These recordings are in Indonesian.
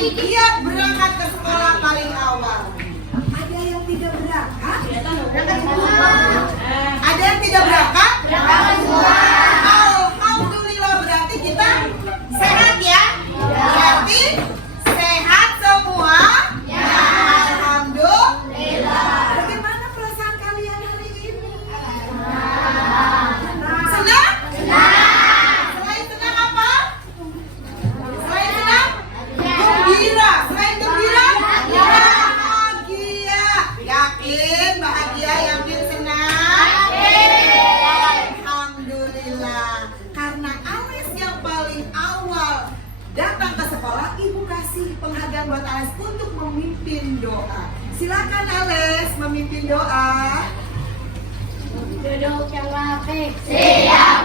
paling giat berangkat ke sekolah paling awal? Ada yang tidak berangkat? Berangkat semua. Ada yang tidak berangkat? Berangkat semua. Alhamdulillah, berarti kita sehat ya? Berarti sehat semua? Ya. Alhamdulillah. Bagaimana perasaan kalian hari ini? Senang? Selain senang apa? Selain senang? Gembira. Selain gembira? Bahagia. Yakin? Bahagia, yakin, senang? Alhamdulillah. Karena Ales yang paling awal datang ke sekolah, Ibu kasih penghargaan buat Ales untuk memimpin doa. Silakan Ales memimpin doa. Duduk yang rapi. Siap.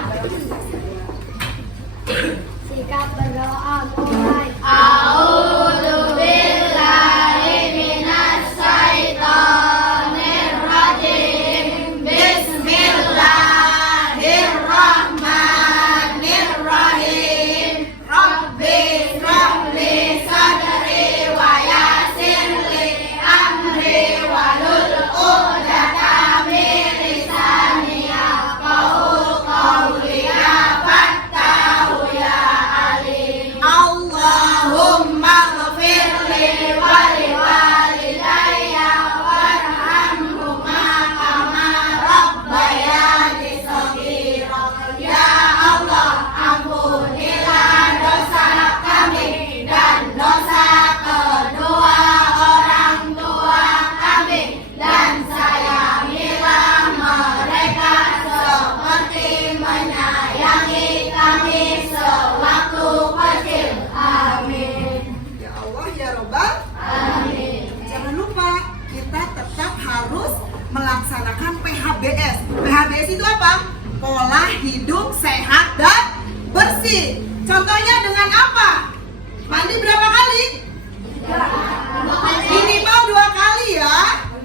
Sikap berdoa mulai. A'udzubillahi minasyaitonirrajim. Bismillahirrahmanirrahim. Rabbi shrahli sadri wa yassir li amri wahlul 'uqdatam min lisani yafqahu qawli. Ya Fattahu ya Alim. Allahumma ghfirli wa liwalidayya warhamhuma kama rabbayani shaghira. Ya Allah, ampunilah dosa kami dan dosa kedua orang tua kami, dan sayangilah mereka seperti menyayangi kami sewaktu kecil. Amin. Ya Allah, ya Robbal. Amin. Jangan lupa kita tetap harus melaksanakan PHBS. PHBS itu apa? Pola hidup sehat dan bersih. Contohnya dengan apa? Mandi berapa kali? Minimal 2 kali ya.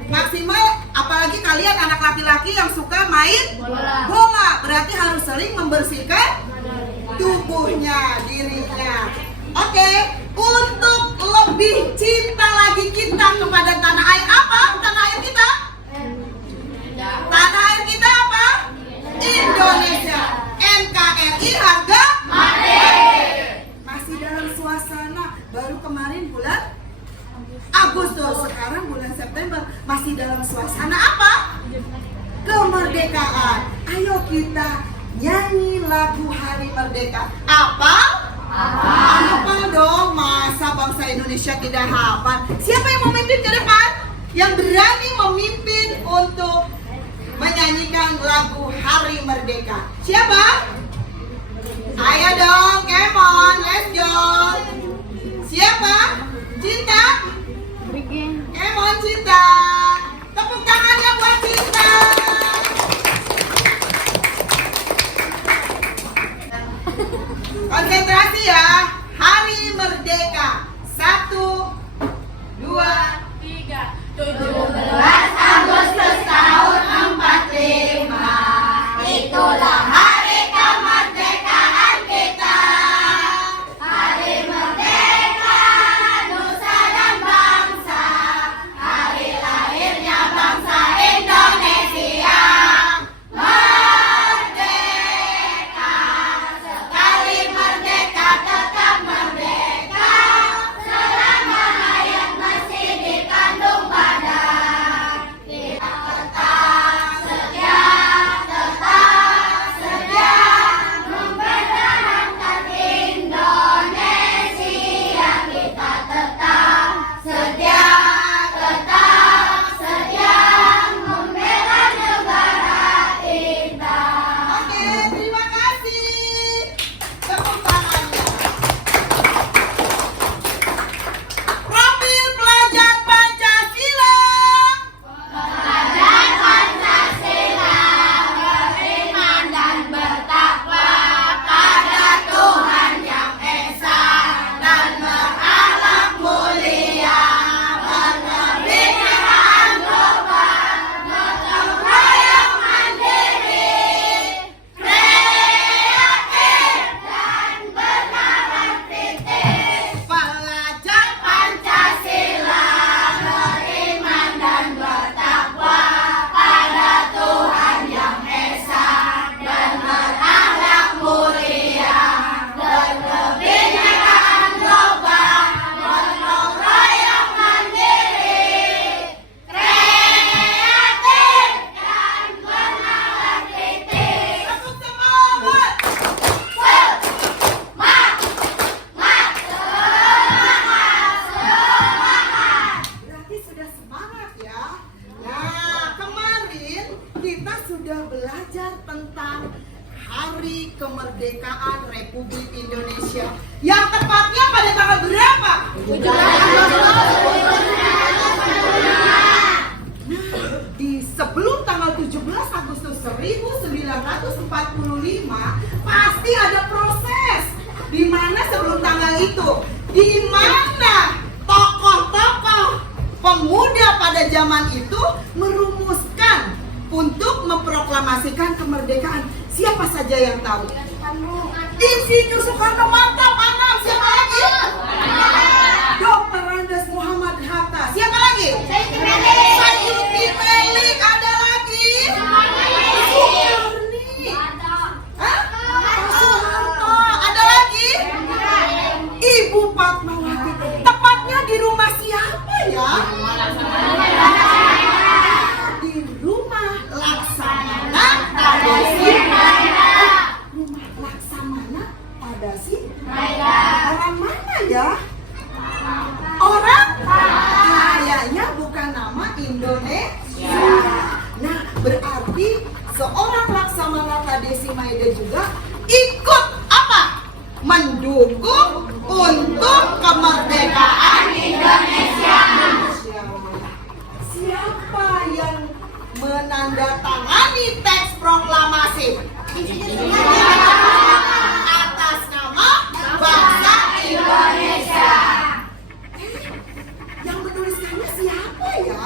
Maksimal, apalagi kalian anak laki-laki yang suka main bola. Berarti harus sering membersihkan tubuhnya, dirinya. Oke, untuk lebih cinta lagi kita kepada tanah air, apa? Tanah air kita? Tanah air kita apa? Indonesia. NKRI harga Mati. masih dalam suasana baru kemarin bulan Agustus, sekarang bulan September, masih dalam suasana apa? Kemerdekaan. Ayo kita nyanyi lagu Hari Merdeka. Apa? Hafal dong, masa bangsa Indonesia tidak hafal? Siapa yang memimpin ke depan? Yang berani memimpin untuk menyanyikan lagu Hari Merdeka. Siapa? Ayo dong, come on, let's go. Siapa? Cinta? Come on, Cinta. Tepuk tangannya buat Cinta. Konsentrasi ya. Hari Merdeka. 1, 2, 3. 17 Agustus tahun 45. Itulah hari kemerdekaan kita. Hari merdeka nusa dan bangsa. Hari lahirnya bangsa Indonesia. Merdeka, sekali merdeka kemerdekaan Republik Indonesia. Yang tepatnya pada tanggal berapa? Di sebelum tanggal 17 Agustus 1945 pasti ada proses. Di mana sebelum tanggal itu, di mana tokoh-tokoh pemuda pada zaman itu merumuskan untuk memproklamasikan kemerdekaan. Siapa saja yang tahu? Insinyur Soekarno, mantap, mantap. Siapa lagi? Dr. Andes Muhammad Hatta. Siapa lagi? Sayuti Melik. Ada lagi? Soekarni. Hah? Soeharto. Ada lagi? Ibu Fatmawati. Tepatnya di rumah siapa ya? Di rumah Laksamana pada si Rumah Laksamana pada si orang mana ya? Orang kayaknya bukan nama Indonesia. Nah, berarti seorang Laksamana Tadesi Maeda juga ikut apa? Mendukung untuk kemerdekaan Indonesia. Siapa yang menandatangani teks proklamasi? Atas nama bangsa Indonesia. Yang menuliskannya siapa ya?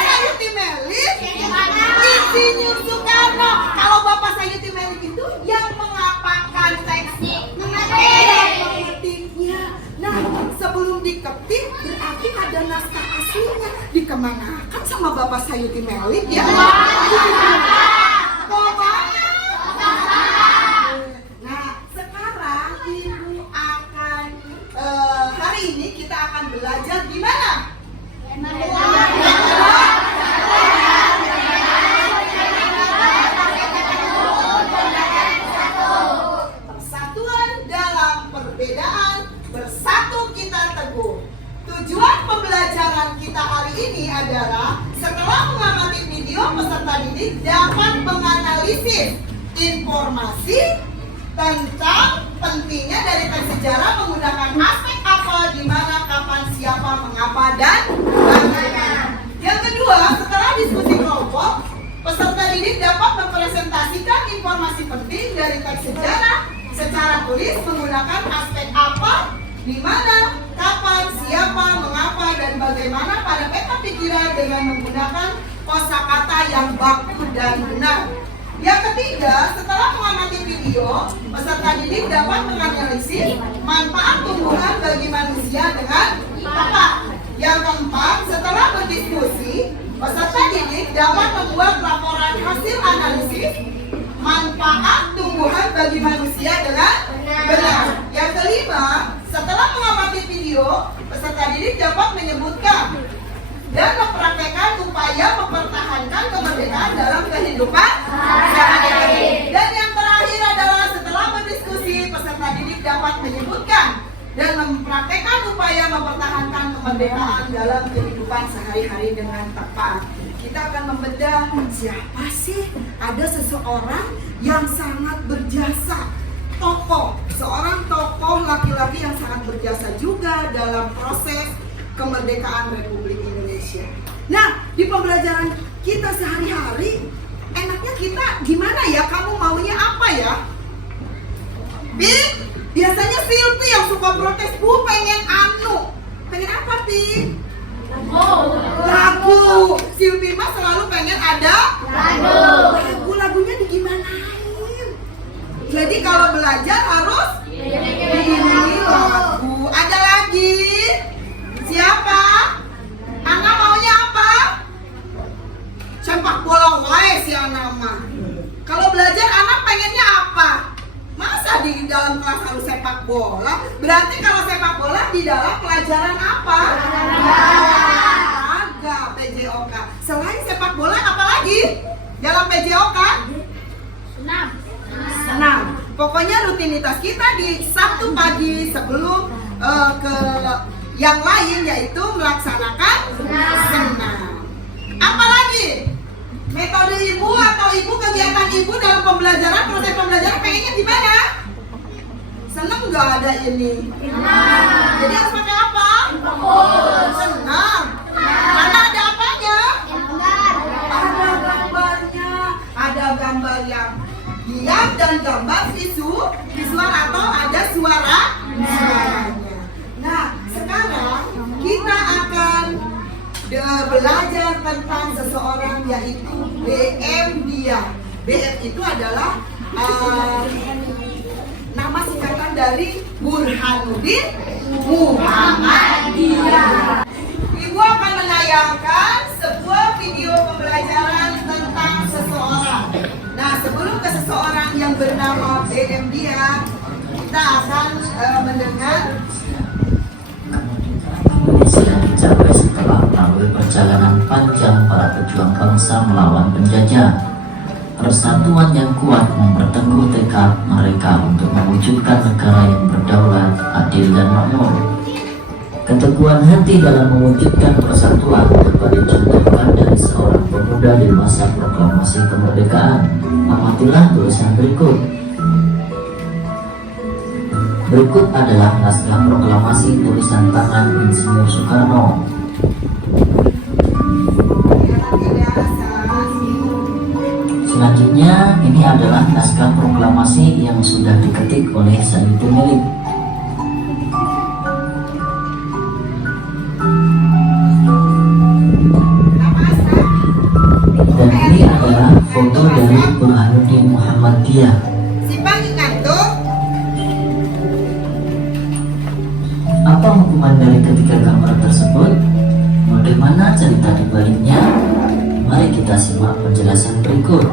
Sayuti Melik. Insinyur Soekarno. Kalau Bapak Sayuti Melik itu yang mengapakan teksnya, mengetiknya. Nah, sebelum diketik berarti ada naskah aslinya. Dikemanakan sama Bapak Sayuti Melik ya? Nah, sekarang Ibu akan hari ini kita akan belajar di mana? Persatuan dalam perbedaan, bersatu kita teguh. Tujuan pembelajaran kita hari ini adalah setelah mengamati video, peserta didik dapat menganalisis informasi tentang pentingnya dari teks sejarah menggunakan aspek apa, di mana, kapan, siapa, mengapa, dan bagaimana. Yang kedua, setelah diskusi kelompok, peserta didik dapat mempresentasikan informasi penting dari teks sejarah secara tulis menggunakan aspek apa, di mana, kapan, siapa, mengapa, dan bagaimana pada peta pikiran dengan menggunakan kosakata yang baku dan benar. Yang ketiga, setelah mengamati video, peserta didik dapat menganalisis manfaat tumbuhan bagi manusia dengan tepat. Yang keempat, setelah berdiskusi, peserta didik dapat membuat laporan hasil analisis manfaat tumbuhan bagi manusia dengan benar. Yang kelima, setelah mengamati video, peserta didik dapat menyebutkan dan mempraktekkan upaya mempertahankan kemerdekaan dalam kehidupan sehari-hari. Dan yang terakhir adalah setelah berdiskusi, peserta didik dapat menyebutkan dan mempraktekkan upaya mempertahankan kemerdekaan dalam kehidupan sehari-hari dengan tepat. Kita akan membedah siapa sih? Ada seseorang yang sangat berjasa, tokoh, seorang tokoh laki-laki yang sangat berjasa juga dalam proses kemerdekaan Republik Indonesia. Nah, di pembelajaran kita sehari-hari, enaknya kita gimana ya? Kamu maunya apa ya? Bi, biasanya Silvi yang suka protes, Bu pengen pengen apa Pi? Lagu. Silvi mah selalu pengen ada lagu-lagunya digimanain. Jadi kalau belajar harus diiringi lagu. Ada lagi? Siapa? Ana maunya apa? Sepak bola wae si Ana mah. Kalau belajar Ana pengennya apa? Masa di dalam kelas harus sepak bola? Berarti kalau sepak bola di dalam pelajaran apa? Olahraga, PJOK. Selain sepak bola apa lagi? Dalam PJOK? Senam. Pokoknya rutinitas kita di Sabtu pagi sebelum ke yang lain yaitu melaksanakan senam. Apa lagi? Metode ibu atau ibu kegiatan ibu dalam pembelajaran, proses pembelajaran pengennya gimana? Seneng nggak ada ini? Jadi harus pakai apa? Senang. Karena ada apanya? Ada gambarnya. Ada gambar yang diam dan gambar visual atau ada suaranya. Nah, sekarang kita akan belajar tentang seseorang yaitu BM dia. BM itu adalah nama singkatan dari Burhanuddin Muhammadiyah. Ibu akan menayangkan sebuah video pembelajaran tentang seseorang. Nah, sebelum ke seseorang yang bernama BM dia, kita akan mendengar. Indonesia dicapai setelah melalui perjalanan panjang para pejuang bangsa melawan penjajah. Persatuan yang kuat memperteguh tekad mereka untuk mewujudkan negara yang berdaulat, adil dan makmur. Keteguhan hati dalam mewujudkan persatuan dapat dicontohkan dari seorang pemuda di masa proklamasi kemerdekaan. Amatilah tulisan berikut. Berikut adalah naskah proklamasi tulisan tangan Insinyur Soekarno. Selanjutnya, ini adalah naskah proklamasi yang sudah diketik oleh Sayuti Milik. Dan ini adalah foto dari Burhanuddin Muhammadiyah. Simpang ngantuk. Apa hukuman dari ketiga gambar tersebut? Bagaimana cerita di baliknya? Mari kita simak penjelasan berikut.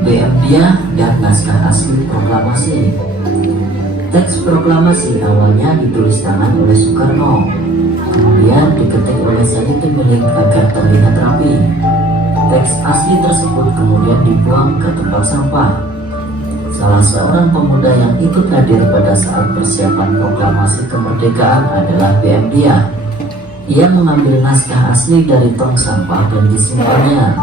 BM dia dan naskah asli proklamasi. Teks proklamasi awalnya ditulis tangan oleh Soekarno, kemudian diketik oleh Sayuti Milik agar terlihat rapi. Teks asli tersebut kemudian dibuang ke tempat sampah. Salah seorang pemuda yang ikut hadir pada saat persiapan proklamasi kemerdekaan adalah BM dia. Ia mengambil naskah asli dari tong sampah dan disimpannya.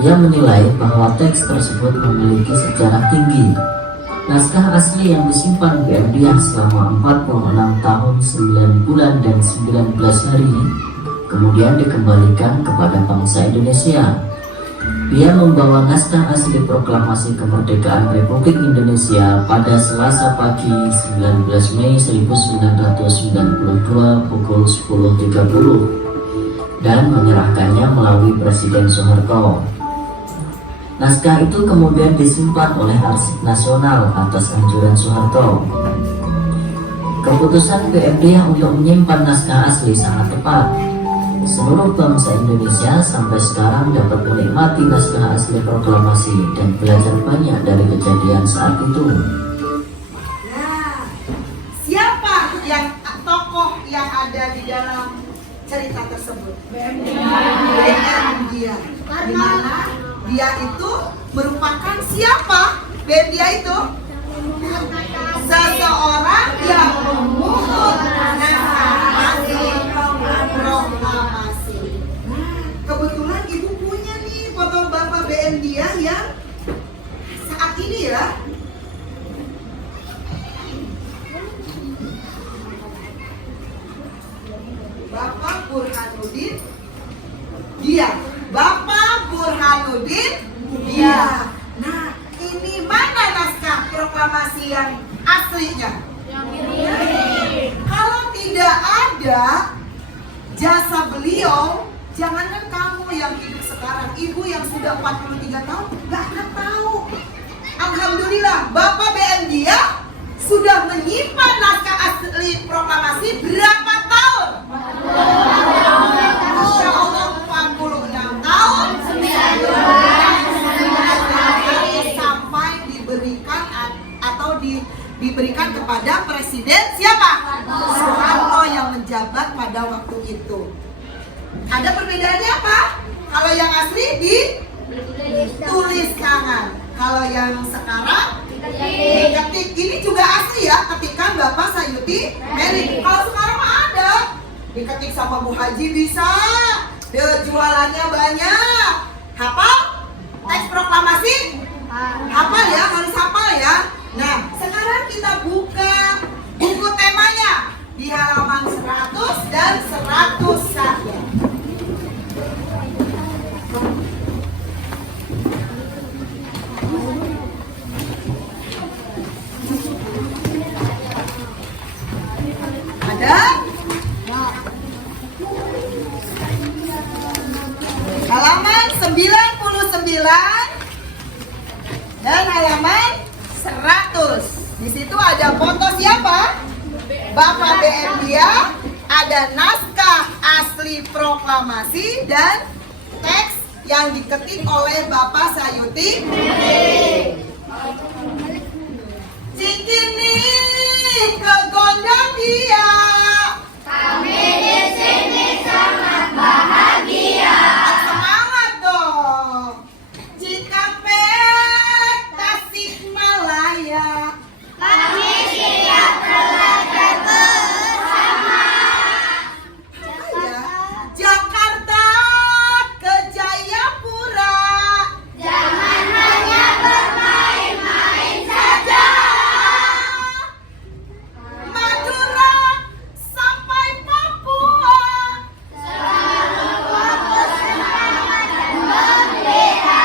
Ia menilai bahwa teks tersebut memiliki sejarah tinggi. Naskah asli yang disimpan BM dia selama 46 tahun 9 bulan dan 19 hari kemudian dikembalikan kepada bangsa Indonesia. Ia membawa naskah asli proklamasi kemerdekaan Republik Indonesia pada Selasa pagi 19 Mei 1992 pukul 10.30 dan menyerahkannya melalui Presiden Soeharto. Naskah itu kemudian disimpan oleh Arsip Nasional atas anjuran Soeharto. Keputusan BM dia untuk menyimpan naskah asli sangat tepat. Seluruh bangsa Indonesia sampai sekarang dapat menikmati naskah asli proklamasi dan belajar banyak dari kejadian saat itu. Nah, siapa yang tokoh yang ada di dalam cerita tersebut? BM dia. Di mana dia itu merupakan siapa? BM dia itu seseorang yang memungut naskah asli proklamasi. Kebetulan ibu punya nih foto bapak BM dia yang saat ini ya. Bapak Burhanuddin dia. Bapak Burhanuddin dia. Nah, ini mana naskah proklamasi yang aslinya? Kalau tidak ada jasa beliau, jangankan kamu yang hidup sekarang, ibu yang sudah 43 tahun gak akan tahu. Alhamdulillah, Bapak BM dia sudah menyimpan naskah asli proklamasi berapa tahun? Masya Allah, 46 tahun, 19 sampai diberikan atau diberikan kepada Presiden siapa? Soeharto yang menjabat pada waktu itu. Ada perbedaannya apa? Kalau yang asli ditulis tangan, kalau yang sekarang diketik. Ini juga asli ya, ketikan Bapak Sayuti Milik. Kalau sekarang mah ada diketik sama Bu Haji bisa, Jualannya banyak. Hafal? Teks proklamasi? Hafal ya, harus hafal ya. Nah, sekarang kita buka buku temanya di halaman 100 dan 101. Ada? Halaman 99 dan halaman 100. Di situ ada foto siapa? Bapak BM dia, ada naskah asli proklamasi dan teks yang diketik oleh Bapak Sayuti. Cikini ke gondang dia. Kami di sini sangat bahagia. Semangat dong. Cikampek, Tasikmalaya. Kami siap belajar bersama. Jakarta ke Jayapura. Jangan hanya bermain-main saja. Madura sampai Papua. Selalu fokus semangat dan gembira.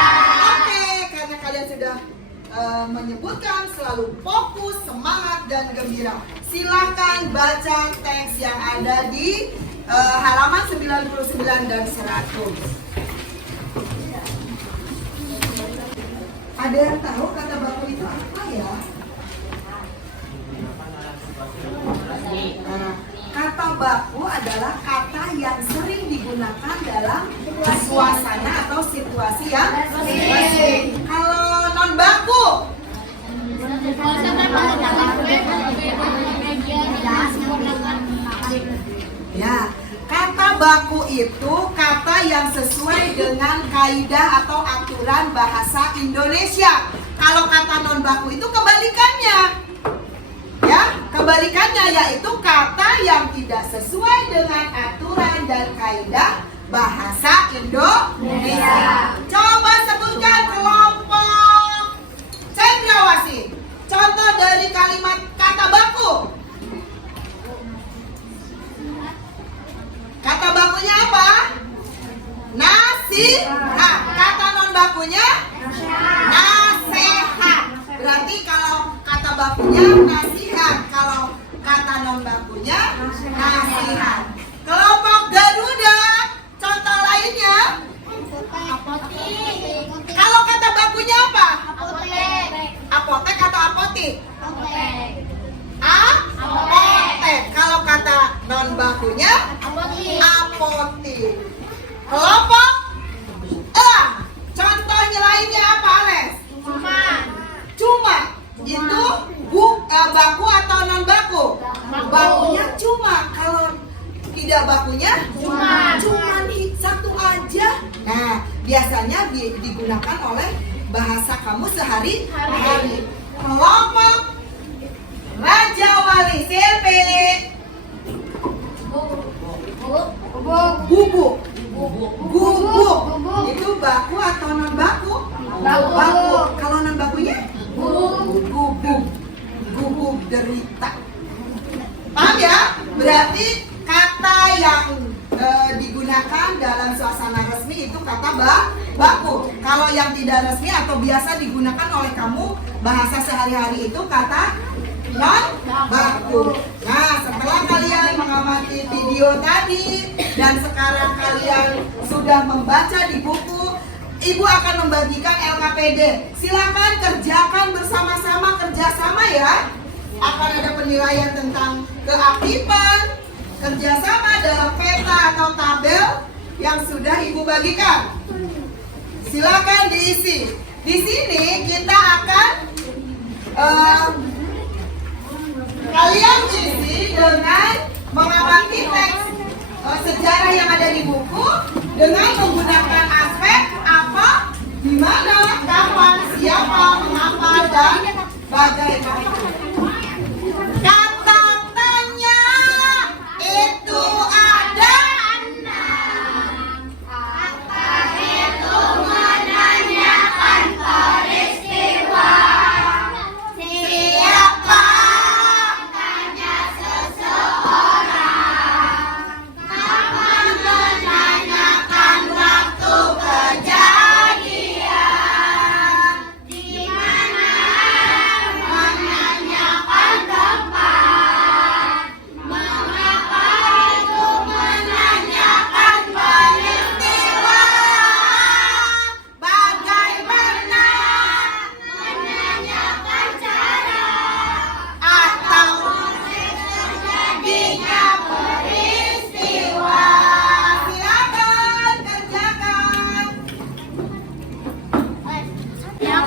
Oke, karena kalian sudah menyebutkan selalu fokus, semangat, dan gembira. Silakan baca teks yang ada di halaman 99 dan 100. Ada yang tahu kata baku itu apa ya? Nah, kata baku adalah kata yang sering digunakan dalam suasana atau situasi yang spesifik. Kalau non baku, ya, kata baku itu kata yang sesuai dengan kaidah atau aturan bahasa Indonesia. Kalau kata non baku itu kebalikannya. Ya, kebalikannya yaitu kata yang tidak sesuai dengan aturan dan kaidah bahasa Indonesia. Coba sebutkan kelompok cendrawasih. Contoh dari kalimat kata baku. Kata bakunya apa? Nasihat. Kata non bakunya? Nasihat. Berarti kalau kata bakunya nasihat, kalau kata non bakunya nasihat. Kelompok Garuda. Contoh lainnya? Kalau kata bakunya apa? Apotek atau apotik? Apotek. Kalau kata non bakunya? Apotik. Kelompok elang. Contohnya lainnya apa, Ales? Cuma. Itu baku atau non baku? Bakunya cuma. Kalau tidak bakunya? Cuman satu aja. Nah, biasanya digunakan oleh bahasa kamu sehari-hari. Kelompok Raja Wali. Silpi. Gubuk. Itu baku atau non baku? Baku. Kalau non bakunya? Gubuk derita. Paham ya? Berarti kata yang digunakan dalam suasana resmi itu kata baku. Kalau yang tidak resmi atau biasa digunakan oleh kamu bahasa sehari-hari itu kata non baku. Nah, setelah kalian mengamati video tadi dan sekarang kalian sudah membaca di buku, Ibu akan membagikan LKPD. Silakan kerjakan bersama-sama, kerjasama ya. Akan ada penilaian tentang keaktifan, kerjasama dalam peta atau tabel yang sudah Ibu bagikan. Silakan diisi. Di sini kita akan kalian isi dengan mengamati teks sejarah yang ada di buku dengan menggunakan aspek apa, di mana, kapan, siapa, mengapa, dan bagaimana. Kata tanya itu ada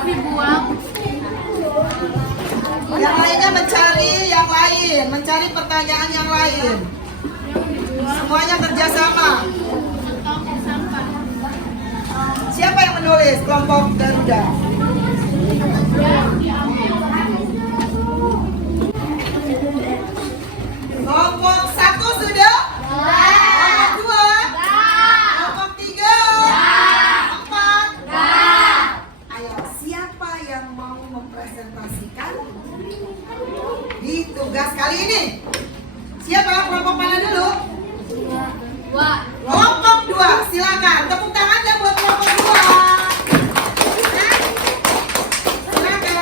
dibuang. Yang lainnya mencari yang lain, mencari pertanyaan yang lain. Semuanya kerjasama. Siapa yang menulis? Kelompok Garuda. Kelompok 1 sudah? Kelompok 2? Kelompok 3? 4? Ayo, siapa yang mau mempresentasikan di tugas kali ini? Siapa? Kelompok mana dulu? Kelompok 2, silakan. Tepuk tangannya buat kelompok 2. Silakan.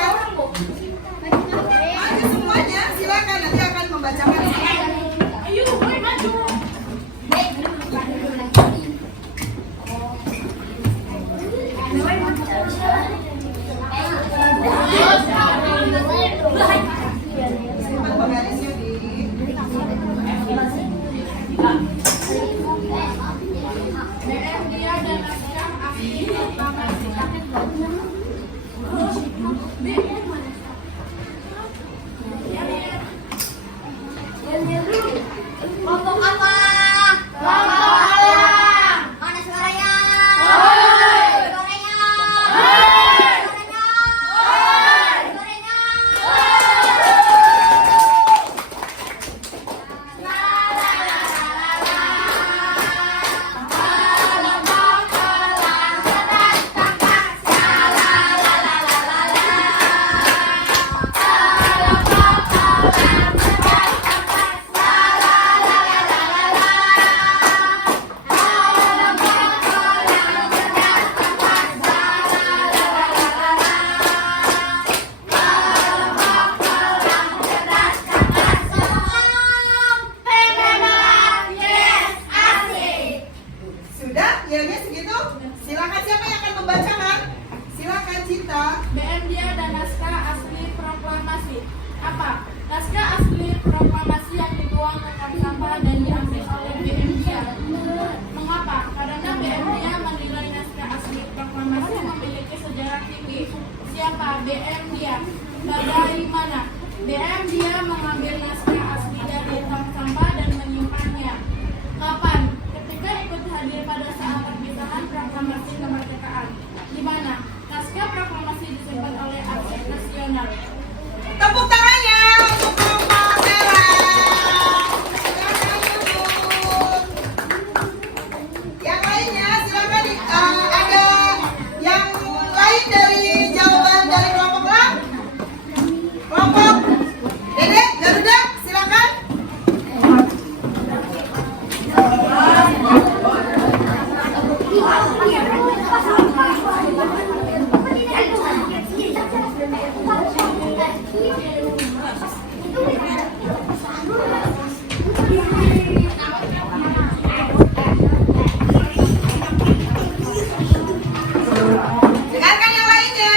Ayo semuanya, silakan. Nanti akan membacakan. Simpan penggarisnya di. Dia dan naskah asli proklamasi. Kelompok apa? Kelompok alam. Mana suaranya? Hoi. Suaranya? Hoi. Suaranya? Hoi. Suaranya? Sudah? Nilainya segitu? Silakan, siapa yang akan membacakan? Silakan Cinta. BM dia dan naskah asli proklamasi. Apa? Naskah asli proklamasi yang dibuang ke tong sampah dan diambil oleh BM dia. Mengapa? Karena BM dia menilai naskah asli proklamasi memiliki sejarah tinggi. Siapa? BM dia. Bagaimana? BM dia mengambil naskah asli dari tong sampah dan menyimpannya. Kapan? Ketika ikut hadir pada saat perpisahan proklamasi kemerdekaan. Di mana? Naskah proklamasi disimpan oleh Arsip Nasional. Tepuk tangannya untuk kelompok merah. Silakan duduk. Yang lainnya silakan ada yang lain dari jawaban dari kelompok lang. Kelompok Dedek Garuda silakan. Dengarkan yang lainnya.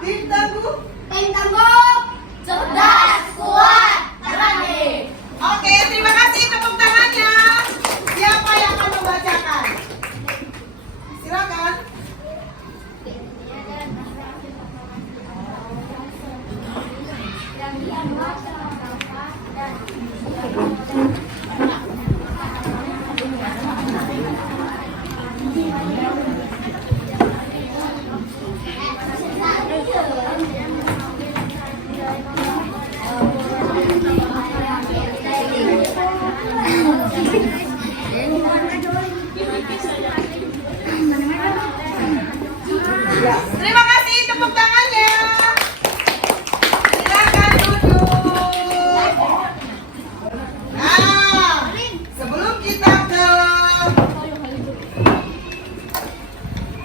Tim Tangguh. Cerdas, kuat, berani. Oke, terima kasih tepuk tangannya. Siapa yang akan membacakan? Silakan.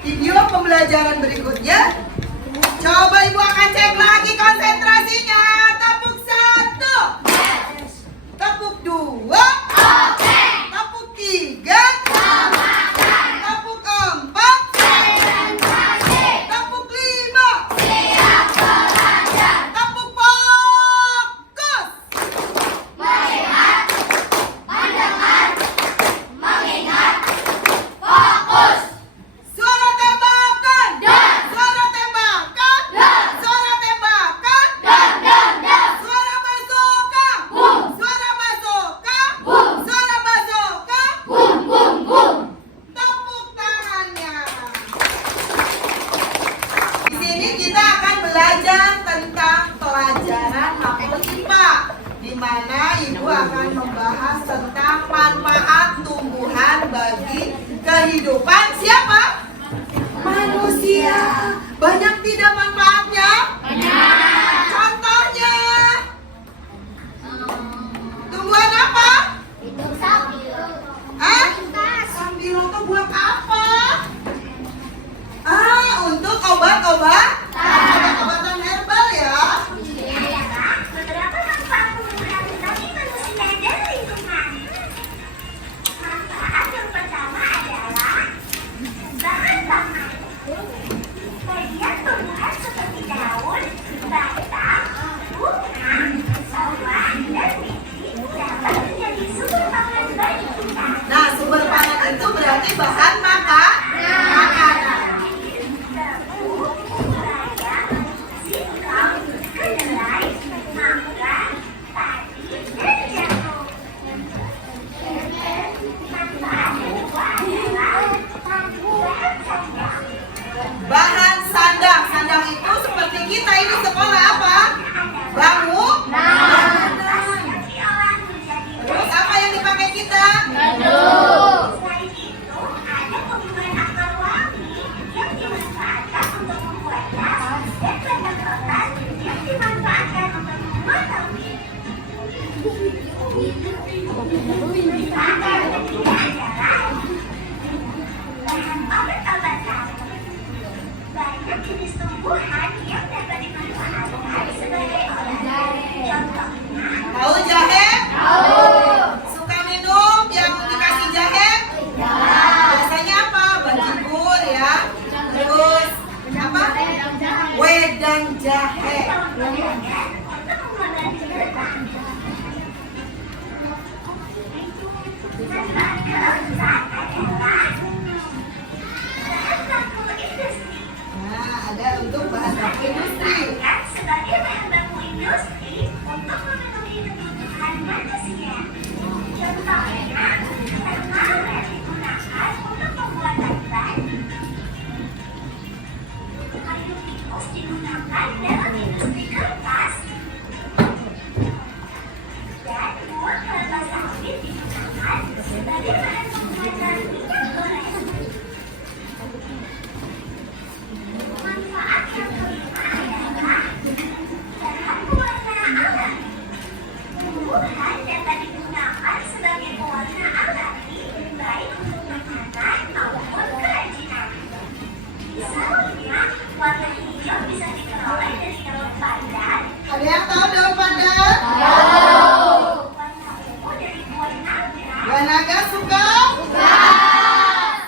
video pembelajaran berikutnya. Coba Ibu akan cek lagi konsentrasinya. Tepuk 1. Tepuk 2. Tepuk 3. Tepuk 4. Tepuk 5. Tepuk fokus. Suara tembakan. Suara tembakan. Suara tembakan. Suara bazooka. Suara bazooka. Suara bazooka. Tepuk tangannya. Di sini kita akan belajar tentang pelajaran mapel IPA, di mana Ibu akan membahas tentang manfaat tumbuhan bagi kehidupan siapa? Manusia. Banyak tidak manfaatnya? Banyak. Contohnya, tumbuhan apa? Hah? Sambiloto tuh buat apa? Untuk obat-obatan herbal ya. Beberapa manfaat tumbuhan bagi manusia dan lingkungan. Manfaat yang pertama adalah bahan pangan. Bagian tumbuhan seperti daun, batang, bunga, buah, dan biji dapat menjadi sumber pangan bagi kita. Nah, sumber pangan itu berarti bahan makanan. Tebu, bayam, singkong, kedelai, mangga, padi, dan jagung. Manfaat kedua adalah bahan sandang. Bahan sandang. Sandang itu seperti kita ini sekolah apa? Bangun. Yang diolah menjadi Terus apa yang dipakai kita? Selain itu, ada tumbuhan akar wangi yang dimanfaatkan untuk membuat tas dan batang kertas yang dimanfaatkan untuk membuat topi. Manfaat yang ketiga adalah bahan obat-obatan. Banyak jenis tumbuhan yang dapat dimanfaatkan sebagai obat. Contohnya, Tahu jahe? Suka minum yang dikasih jahe? Biasanya apa? Bajigur ya. Terus apa? Wedang jahe. untuk membuat jeruk. Manfaat keempat adalah bahan baku industri. Nah, ada untuk bahan baku industri. Dimanfaatkan sebagai bahan baku industri untuk memenuhi kebutuhan manusia. Contohnya, perkaret digunakan untuk pembuatan ban. Kayu tikus digunakan dalam industri kertas. Dan buah kelapa sawit digunakan sebagai bahan pembuatan minyak goreng. Manfaat yang kelima adalah bahan pewarna alami. Tumbuhan dapat digunakan sebagai pewarna alami baik untuk makanan maupun kerajinan. Misalnya, warna hijau bisa diperoleh dari daun pandan, Ada yang tahu daun pandan? warna ungu dari buah naga, Buah naga suka?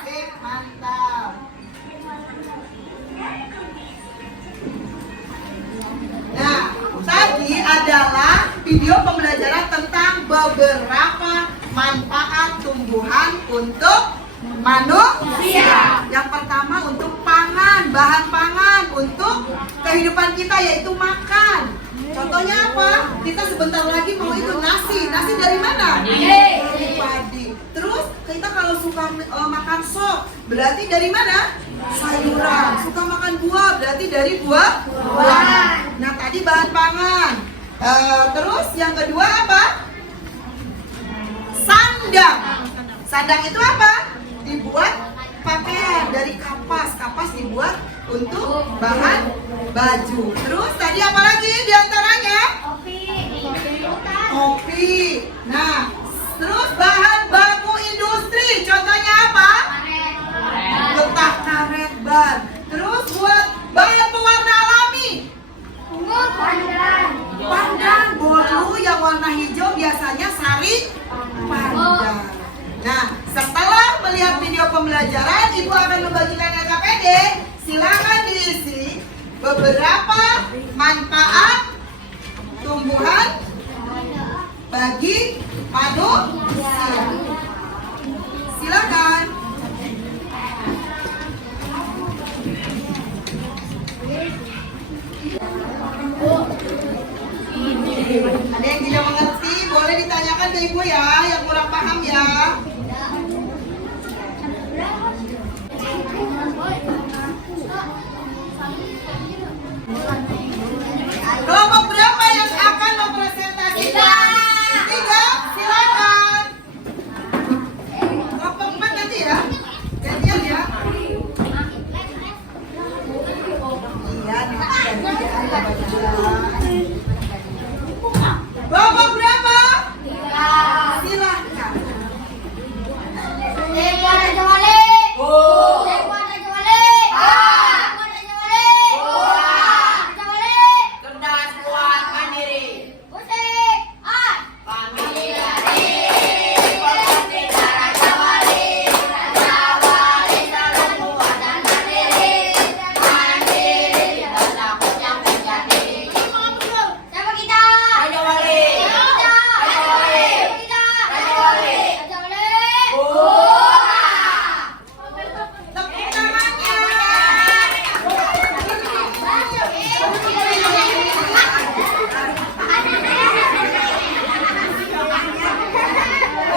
Sip, mantap. dan warna kuning dari kumis. Nah, tadi adalah video pembelajaran tentang beberapa manfaat tumbuhan untuk manusia. Yang pertama untuk pangan, bahan pangan untuk kehidupan kita yaitu makan. Contohnya apa? Kita sebentar lagi mau itu nasi. Nasi dari mana? Dari padi. Terus kita kalau suka makan sop, berarti dari mana? Sayuran. Suka makan buah, berarti dari buah. Nah, tadi bahan pangan. Terus yang kedua apa? Sandang. Sandang itu apa? Dibuat pakaian dari kapas. Kapas dibuat untuk bahan baju. Terus tadi apa lagi diantaranya? Kopi. Nah, terus bahan baku industri. Contohnya apa? Getah karet berwarna hijau biasanya sari pandang. Nah, setelah melihat video pembelajaran, Ibu akan membagikan LKPD. Silakan diisi beberapa manfaat tumbuhan bagi manusia. Silakan. Ada yang tidak mengerti, boleh ditanyakan ke Ibu ya, yang kurang paham ya. Kelompok berapa yang akan mempresentasikan? 3, silakan. Kelompok 4 nanti ya. Gantian ya. Iya, kelompok berapa? Silakan. Tepuk tangannya.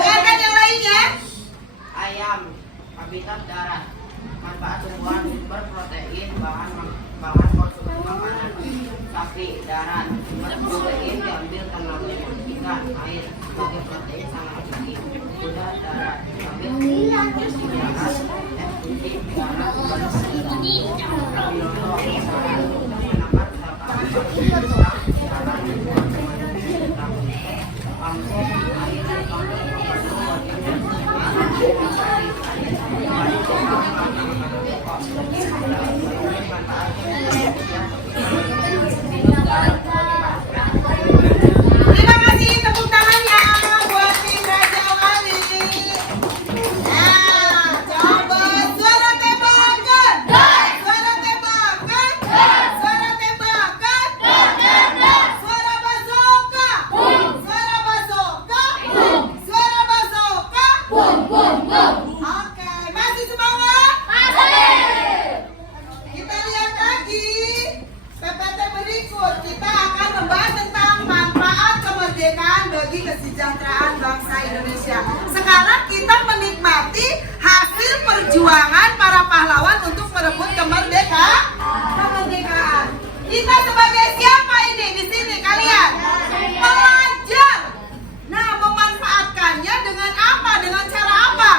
Dengarkan yang lainnya. Ayam, habitat darat, manfaat tumbuhan berprotein, bahan konsumsi makanan. Sapi, darat, berprotein diambil tenaganya. Ikan, air, sebagai protein sangat tinggi. Kuda, darat, ambil bersih darat, kucing, darat, Terima kasih, tepuk tangannya buat tim Raja Wali. Nah, coba suara tembakan. Suara tembakan. Suara tembakan. Suara bazooka. Suara bazooka. Suara bazooka. Oke, masih semangat? Kita lihat lagi PPT berikut. Kita akan membahas tentang manfaat kemerdekaan bagi kesejahteraan bangsa Indonesia. Sekarang kita menikmati hasil perjuangan para pahlawan untuk merebut kemerdekaan. Kita sebagai siapa ini di sini kalian? Pelajar. Nah, memanfaatkannya dengan apa? Dengan cara apa?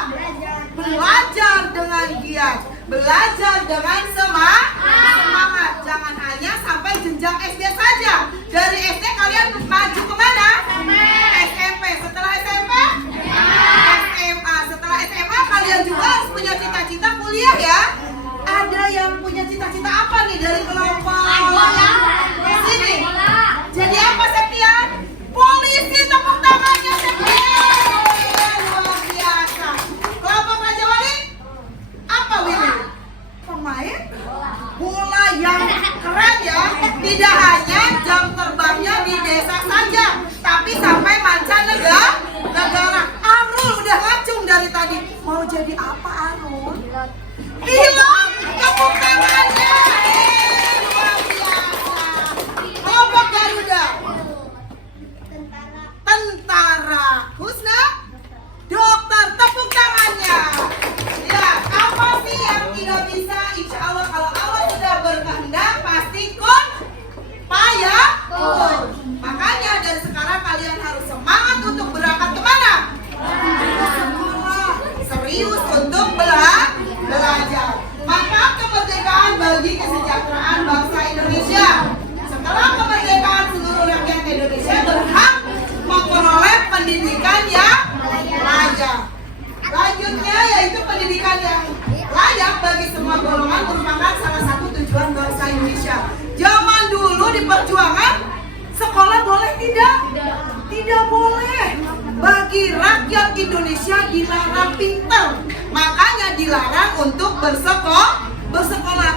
Belajar dengan giat, belajar dengan semangat. Jangan hanya sampai jenjang SD saja. Dari SD kalian maju kemana? SMP. Setelah SMP? SMA. Setelah SMA kalian juga harus punya cita-cita kuliah ya. Ada yang punya cita-cita apa nih dari kelompok? Sini. Jadi apa Septian? Polisi, tepuk tangannya Septian. Luar biasa. Kelompok Raja Wali? Apa Willy? Pemain bola yang keren ya. Tidak hanya jam terbangnya di desa saja, tapi sampai mancanegara. Arul udah ngacung dari tadi. Mau jadi apa Arul? Pilot. Tepuk tangannya. Luar biasa. Kelompok Garuda. Tentara. Husna. Dokter, tepuk tangannya. Ya, apa sih yang tidak bisa? Insya Allah kalau Allah sudah berkehendak pasti payah. Makanya dari sekarang kalian harus semangat untuk berangkat kemana? Sekolah. Serius untuk belajar. Manfaat kemerdekaan bagi kesejahteraan bangsa Indonesia. Setelah kemerdekaan, seluruh rakyat Indonesia berhak memperoleh pendidikan yang layak. Selanjutnya yaitu pendidikan yang layak bagi semua golongan merupakan salah satu tujuan bangsa Indonesia. Zaman dulu di perjuangan sekolah boleh tidak? Tidak boleh. Bagi rakyat Indonesia dilarang pintar. Makanya dilarang untuk bersekolah.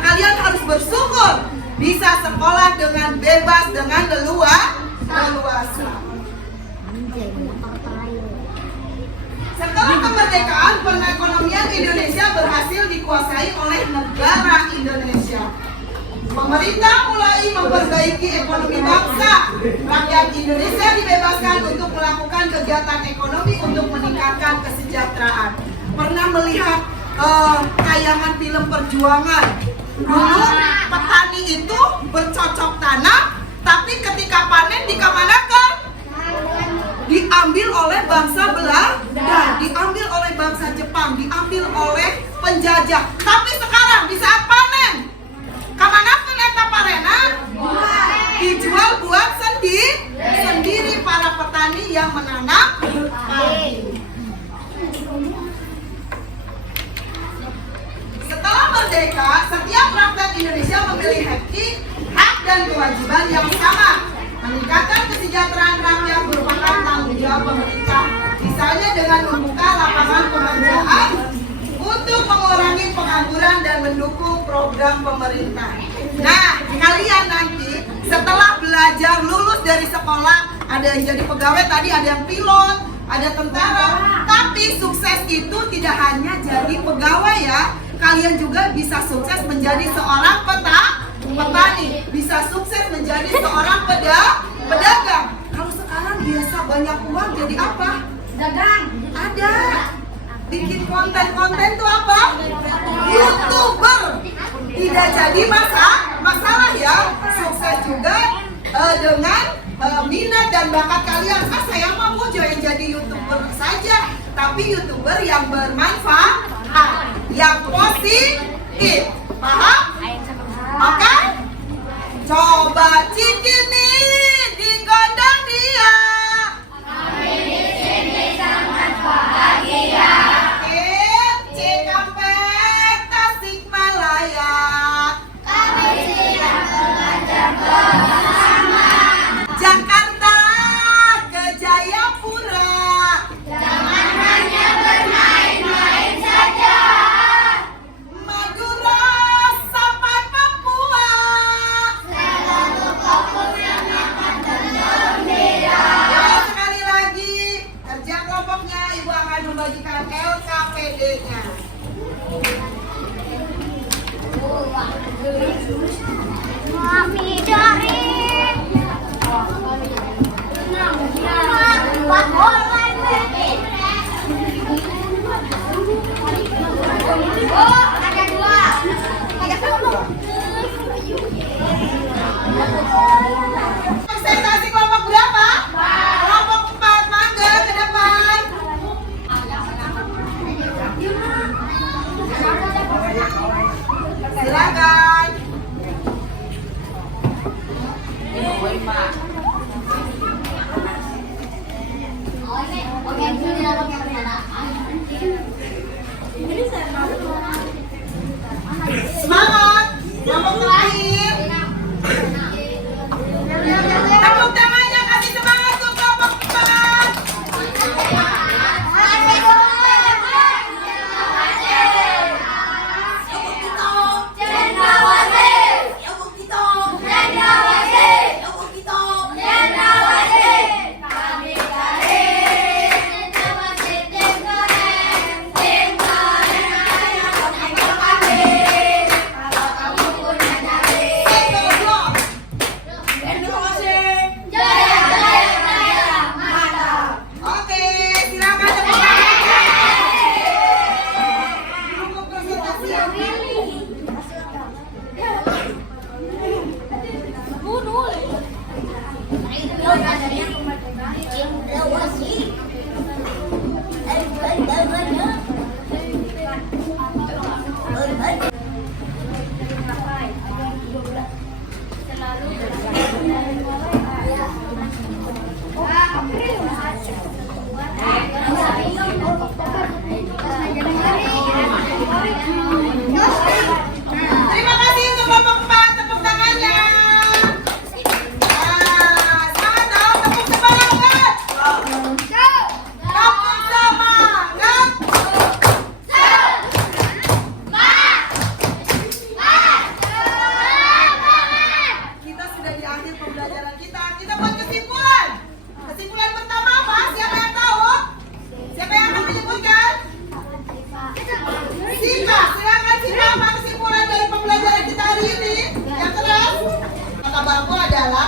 Kalian harus bersyukur bisa sekolah dengan bebas, dengan leluasa. Setelah kemerdekaan, perekonomian Indonesia berhasil dikuasai oleh negara Indonesia. Pemerintah mulai memperbaiki ekonomi bangsa. Rakyat Indonesia dibebaskan untuk melakukan kegiatan ekonomi untuk meningkatkan kesejahteraan. Pernah melihat tayangan film Perjuangan? Dulu petani itu bercocok tanam, tapi ketika panen dikemanakan? Diambil oleh bangsa Belanda, diambil oleh bangsa Jepang, diambil oleh penjajah. Tapi sekarang di saat panen, kemanakan eta parena? Dijual buat sendiri para petani yang menanam padi. Setelah merdeka, setiap rakyat Indonesia memiliki hak dan kewajiban yang sama. Meningkatkan kesejahteraan rakyat merupakan tanggung jawab pemerintah. Misalnya dengan membuka lapangan pekerjaan untuk mengurangi pengangguran dan mendukung program pemerintah. Nah, kalian nanti setelah belajar lulus dari sekolah, ada yang jadi pegawai tadi, ada yang pilot, ada tentara. Tapi sukses itu tidak hanya jadi pegawai ya. Kalian juga bisa sukses menjadi seorang petani, bisa sukses menjadi seorang pedagang. Kalau sekarang biasa banyak uang jadi apa? Dagang. Ada. Bikin konten tuh apa? YouTuber. Tidak jadi masalah ya. Sukses juga dengan minat dan bakat kalian. Saya mau jadi YouTuber saja, tapi YouTuber yang bermanfaat, yang positif. Paham? Oke? Coba cincin nih digodong dia. Kami di sini sangat bahagia. Cikampek, Tasikmalaya. Kami siap belajar bersama. Jakarta ke Jayapura. Jangan hanya bermain-main saja. Madura sampai Papua. Selalu fokus menangkan gembira. Sekali lagi, kerja kelompoknya Ibu akan membagikan LKPD-nya. Mami dari buat online meeting. Oh, ada dua. Ada satu. Presentasi kelompok berapa? Kelompok 4, mangga ke depan. Silakan. Semangat. Kelompok terakhir. Tepuk tangannya, kasih semangat untuk kelompok 4. Kami dari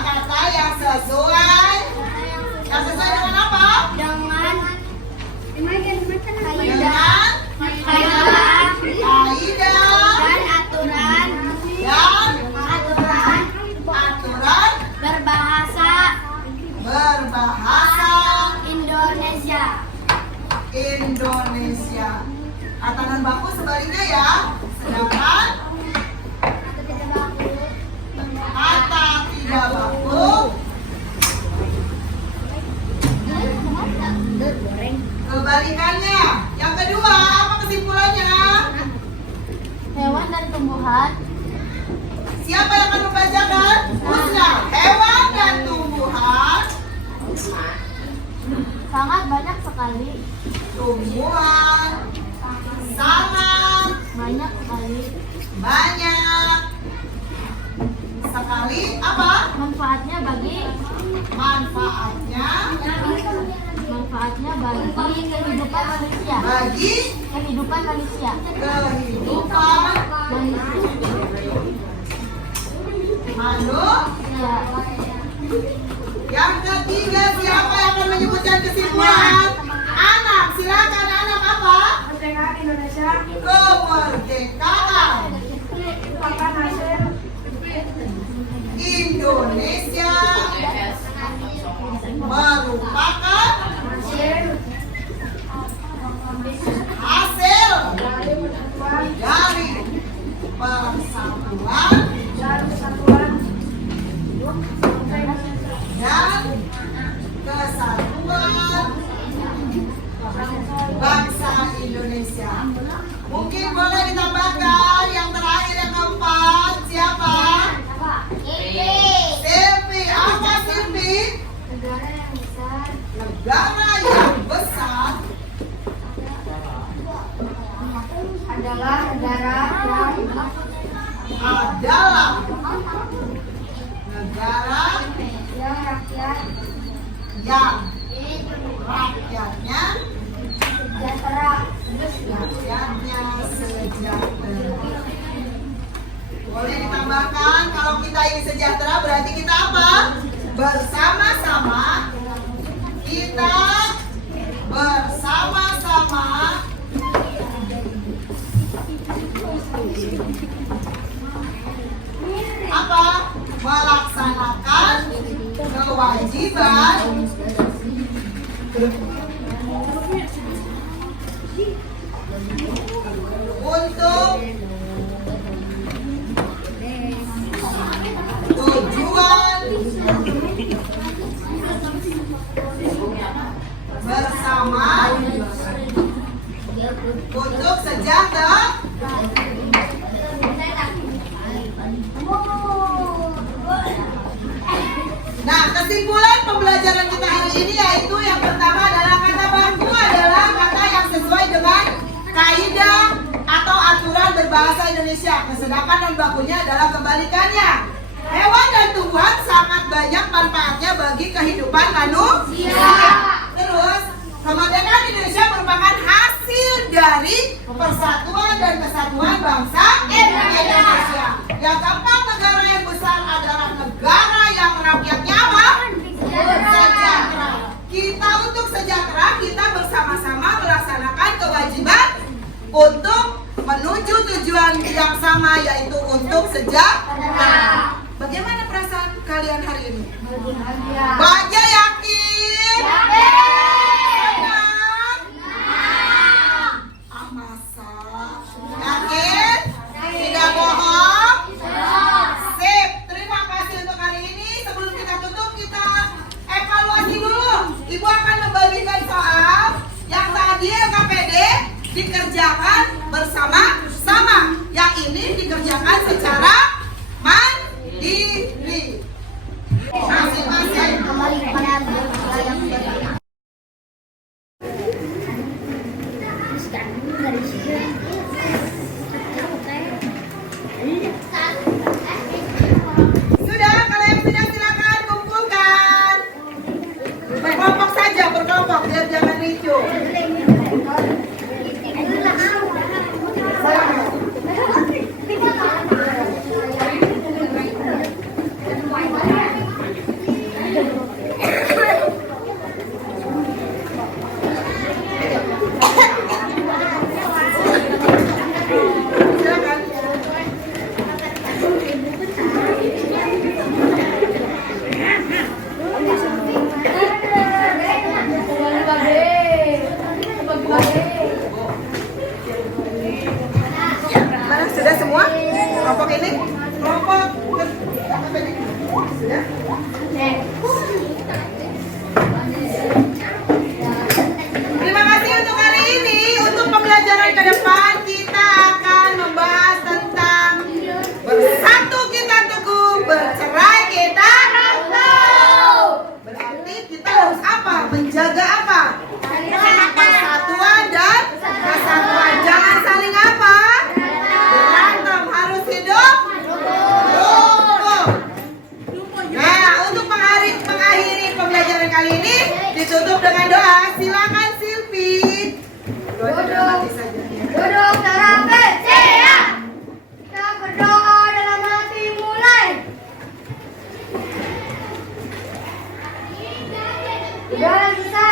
kata yang sesuai. Yang sesuai dengan apa? Dengan Dengan kaidah dan aturan aturan berbahasa Indonesia. Indonesia. Kata non baku sebaliknya ya. Sedangkan kata tidak baku kebalikannya. Yang kedua, apa kesimpulannya? Hewan dan tumbuhan Siapa yang akan membacakan? Husna. Hewan dan tumbuhan. sangat banyak sekali. Tumbuhan sangat Banyak sekali. banyak sekali apa? Manfaatnya bagi Manfaatnya bagi kehidupan manusia. bagi Kehidupan manusia. kehidupan manusia. Ya. Yang ketiga, siapa yang akan menyebutkan kesimpulan? Anak, silakan anak apa? Kemerdekaan Indonesia Kemerdekaan merupakan hasil Indonesia merupakan hasil dari persatuan dan kesatuan dan kesatuan bangsa Indonesia. Mungkin boleh ditambahkan yang terakhir, yang keempat, siapa? Silvi. Apa Silvi? Negara yang besar Adalah negara adalah negara yang rakyat yang rakyatnya sejahtera. sejahtera. Boleh ditambahkan, kalau kita ingin sejahtera berarti kita apa? Bersama-sama. Kita bersama-sama apa? Melaksanakan kewajiban untuk tujuan bersama untuk sejahtera. Nah, kesimpulan pembelajaran kita hari ini yaitu yang pertama adalah kata baku adalah kata yang sesuai dengan kaidah atau aturan berbahasa Indonesia. Sedangkan non bakunya adalah kebalikannya. Hewan dan tumbuhan sangat banyak manfaatnya bagi kehidupan manusia. Terus, kemerdekaan Indonesia merupakan hasil dari persatuan dan kesatuan bangsa Indonesia. Yang keempat, negara yang besar adalah negara yang rakyatnya apa? Sejahtera. Kita untuk sejahtera, kita bersama-sama melaksanakan kewajiban untuk menuju tujuan yang sama, yaitu untuk sejahtera. Bagaimana perasaan kalian hari ini? Bahagia, yakin? Senang? Masa? Yakin? Tidak bohong? Sip. Terima kasih untuk hari ini. Sebelum kita tutup, kita evaluasi dulu. Ibu akan membagikan soal yang tadi LKPD dikerjakan bersama-sama. Yang ini dikerjakan secara mandiri. Masing-masing. Kembali kepada yang Sudah, kalau yang sudah silakan kumpulkan. Berkelompok saja, berkelompok biar jangan ricuh. Jaga apa? Persatuan dan kesatuan. Jangan saling apa? Berantem. Harus hidup rukun. Nah, untuk mengakhiri pembelajaran kali ini ditutup dengan doa. Silakan Silvi. Doa dramatis saja. Duduk terapet, siap. Kita berdoa dalam hati mulai. Dalam susah